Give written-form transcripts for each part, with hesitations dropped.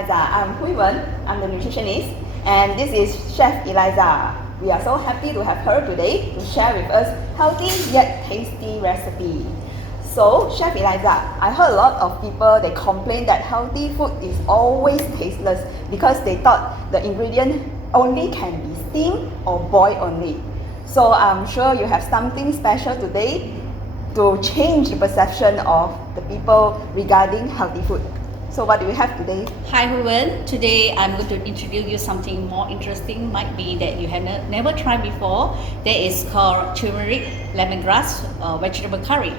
Eliza. I'm Hui Wen, I'm the nutritionist, and this is Chef Eliza. We are so happy to have her today to share with us healthy yet tasty recipe. So, Chef Eliza, I heard a lot of people, they complain that healthy food is always tasteless because they thought the ingredient only can be steamed or boiled only. So I'm sure you have something special today to change the perception of the people regarding healthy food. So what do we have today? Hi everyone, today I'm going to introduce you something more interesting, might be that you have never tried before. That is called Turmeric Lemongrass Vegetable Curry.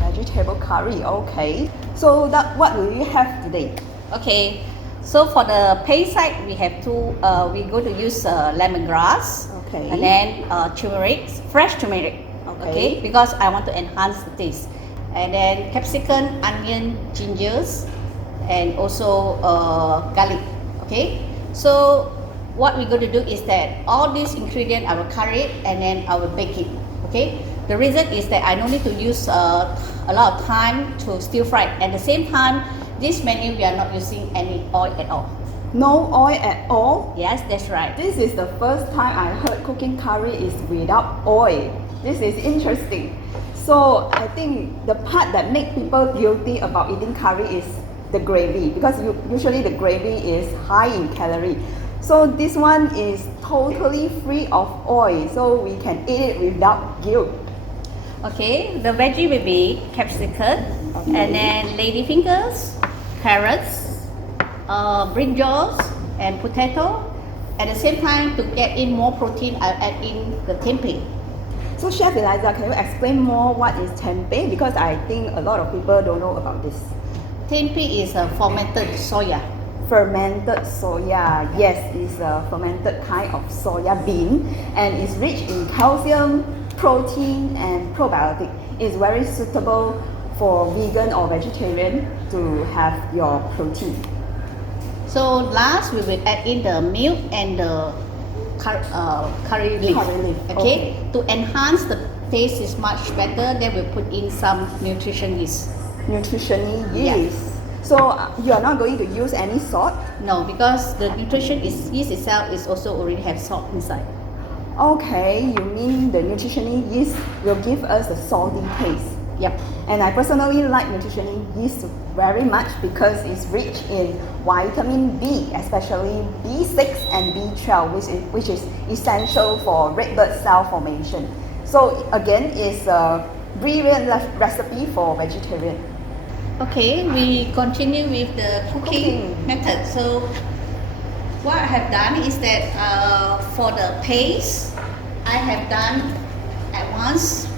Vegetable curry, okay. So what will we have today? Okay, so for the paste side, we have two, we're going to use lemongrass, okay, and then turmeric, fresh turmeric, okay, because I want to enhance the taste. And then capsicum, onion, gingers, and also garlic, okay. So what we're going to do is that all these ingredients I will curry it and then I will bake it, okay. The reason is that I don't need to use a lot of time to stir fry. At the same time, this menu we are not using any oil at all. No oil at all? Yes, that's right. This is the first time I heard cooking curry is without oil. This is interesting. So I think the part that makes people guilty about eating curry is the gravy, because usually the gravy is high in calorie. So this one is totally free of oil, so we can eat it without guilt. Okay, the veggie will be capsicum, and then ladyfingers, carrots, brinjals, and potato. At the same time, to get in more protein, I'll add in the tempe. So Chef Eliza, can you explain more what is tempeh? Because I think a lot of people don't know about this. Tempe is a fermented soya. Fermented soya, yes, it's a fermented kind of soya bean, and it's rich in calcium, protein, and probiotic. It's very suitable for vegan or vegetarian to have your protein. So last we will add in the milk and the curry leaf. Okay? To enhance the taste is much better, then we put in some nutrition yeast. Nutrition yeast. Yes. So you are not going to use any salt? No, because the nutrition yeast itself is also already have salt inside. Okay, you mean the nutritional yeast will give us a salty taste. Yep. And I personally like nutritional yeast very much because it's rich in vitamin B, especially B6 and B12, which is essential for red blood cell formation. So again, it's a brilliant recipe for vegetarian. Okay, we continue with the cooking method. So what I have done is that for the paste, I have done at once.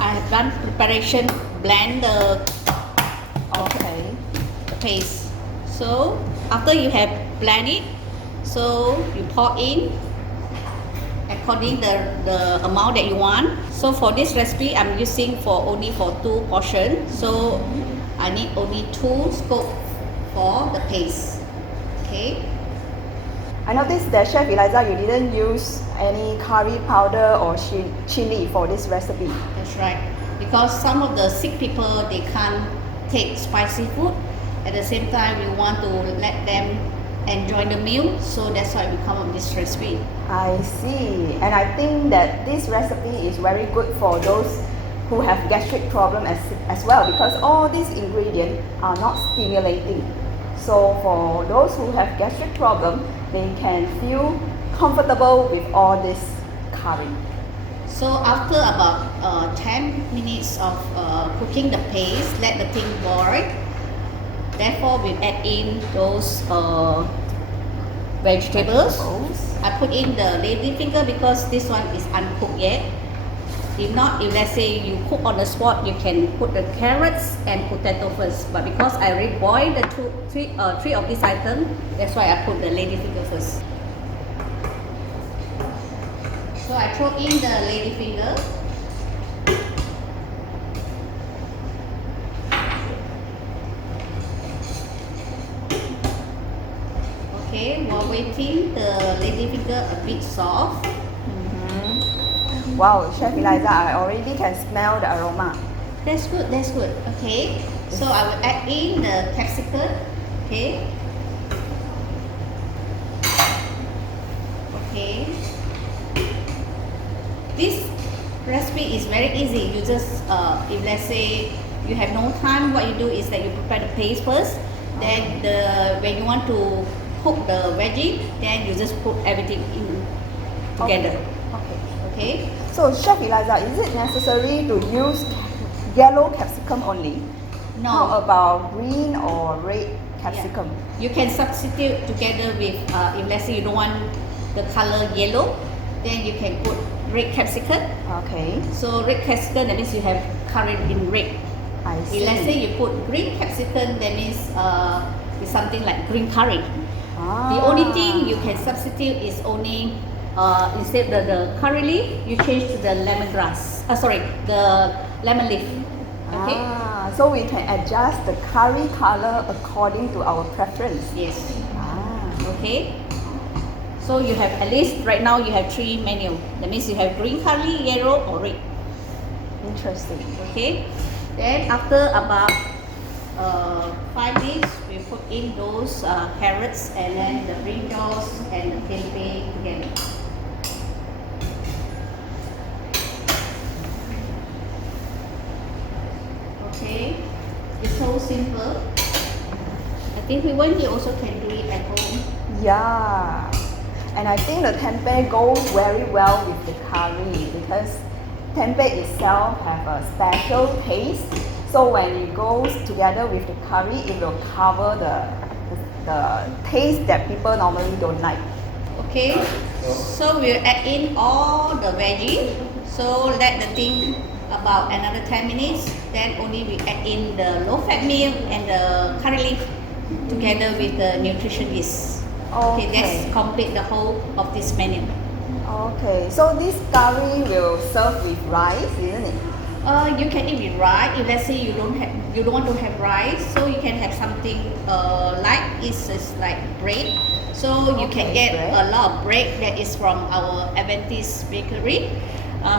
I have done preparation, blend the paste. So after you have blended it, so you pour in according the amount that you want. So for this recipe, I'm using only for 2 portions. So I need only 2 scoops for the paste. Okay. I noticed that Chef Eliza, you didn't use any curry powder or chili for this recipe. That's right. Because some of the sick people, they can't take spicy food. At the same time, we want to let them enjoy the meal. So that's why we come up with this recipe. I see. And I think that this recipe is very good for those who have gastric problem as well, because all these ingredients are not stimulating. So for those who have gastric problem, they can feel comfortable with all this curry. So after about 10 minutes of cooking the paste, let the thing boil. Therefore, we add in those vegetables. I put in the ladyfinger because this one is uncooked yet. If not, if let's say you cook on the spot, you can put the carrots and potato first. But because I already boiled the three of these items, that's why I put the ladyfinger first. So I throw in the ladyfinger. Okay, while waiting, the ladyfinger a bit soft. Wow, Chef Eliza, I already can smell the aroma. That's good. Okay, so I will add in the capsicum. Okay, recipe is very easy. You just, if let's say you have no time, what you do is that you prepare the paste first. Then when you want to cook the veggie, then you just put everything in together. Okay. So Chef Eliza, is it necessary to use yellow capsicum only? No. How about green or red capsicum? Yeah. You can substitute together with, if let's say you don't want the color yellow, then you can put red capsicum. Okay. So red capsicum, that means you have curry in red. I see. If let's say you put green capsicum, that means it's something like green curry. The only thing you can substitute is only instead of the curry leaf, you change to the lemongrass. The lemon leaf. Okay. So we can adjust the curry color according to our preference. Yes. Okay. So you have at least right now you have 3 menu. That means you have green curry, yellow, or red. Interesting. Okay. Then after about 5 minutes, we put in those carrots and then the brinjals and the tempe together. Okay, it's so simple. I think we also can do it at home. Yeah, and I think the tempeh goes very well with the curry because tempeh itself have a special taste. So when it goes together with the curry, it will cover the taste that people normally don't like. Okay, so we'll add in all the veggie. So let the thing about another 10 minutes. Then only we add in the low-fat milk and the curry leaf together with the nutritious yeast. Okay, that's complete the whole of this menu. Okay, so this curry will serve with rice, isn't it? You can eat with rice. If let's say you don't want to have rice, so you can have something like bread. So you can get a lot of bread that is from our Adventist bakery.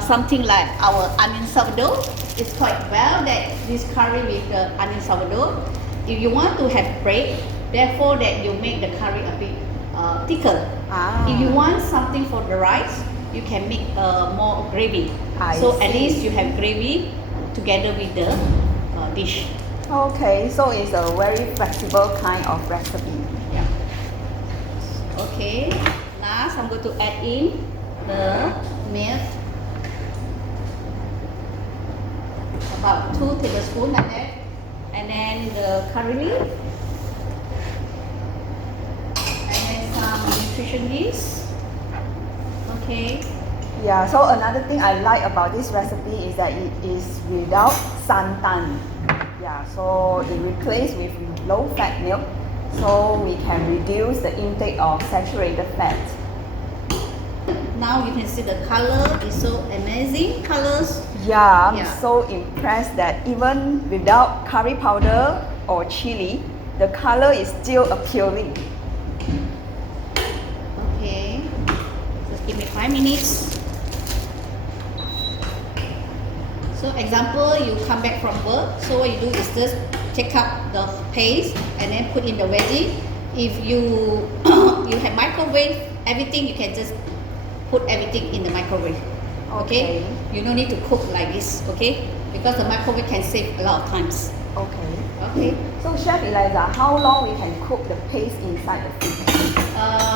Something like our onion sourdough. It's quite well that this curry with the onion sourdough. If you want to have bread, therefore that you make the curry a bit thicker. If you want something for the rice, you can make more gravy. At least you have gravy together with the dish. Okay, so it's a very flexible kind of recipe. Yeah. Okay, last I'm going to add in the milk. About 2 tablespoons like that. And then the curry leaf. And then some nutrition yeast. Okay. Yeah, so another thing I like about this recipe is that it is without santan. Yeah, so it replaced with low-fat milk, so we can reduce the intake of saturated fat. Now you can see the color is so amazing colors. Yeah, I'm so impressed that even without curry powder or chili, the color is still appealing. Okay, just give me 5 minutes. So example, you come back from work, so what you do is just take up the paste and then put in the veggie. If you you have microwave everything, you can just put everything in the microwave. Okay? You don't need to cook like this, okay? Because the microwave can save a lot of times. Okay. So Chef Eliza, how long we can cook the paste inside the fridge?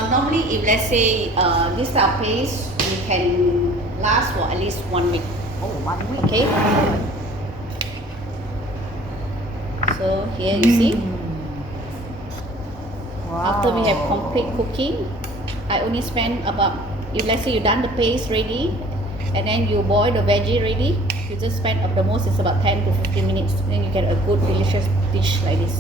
Normally, if let's say this type of paste, you can last for at least 1 week. Oh, 1 week. Okay. So here you see. Wow. After we have complete cooking, I only spend about, if let's say you done the paste ready, and then you boil the veggie ready, you just spend at the most it's about 10 to 15 minutes. Then you get a good delicious dish like this.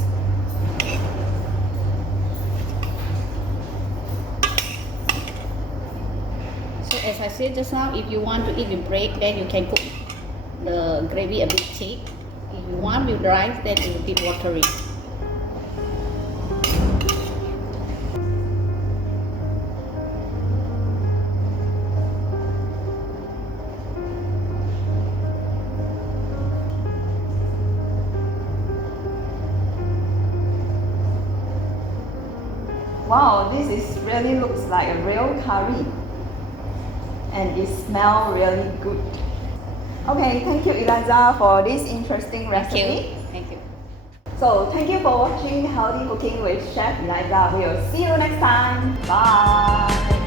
So as I said just now, if you want to eat with bread, then you can cook the gravy a bit thick. If you want with rice, then it will be watery. Wow, this is really looks like a real curry. And it smells really good. Okay, thank you Eliza for this interesting recipe. Thank you. So thank you for watching Healthy Cooking with Chef Eliza. We will see you next time. Bye.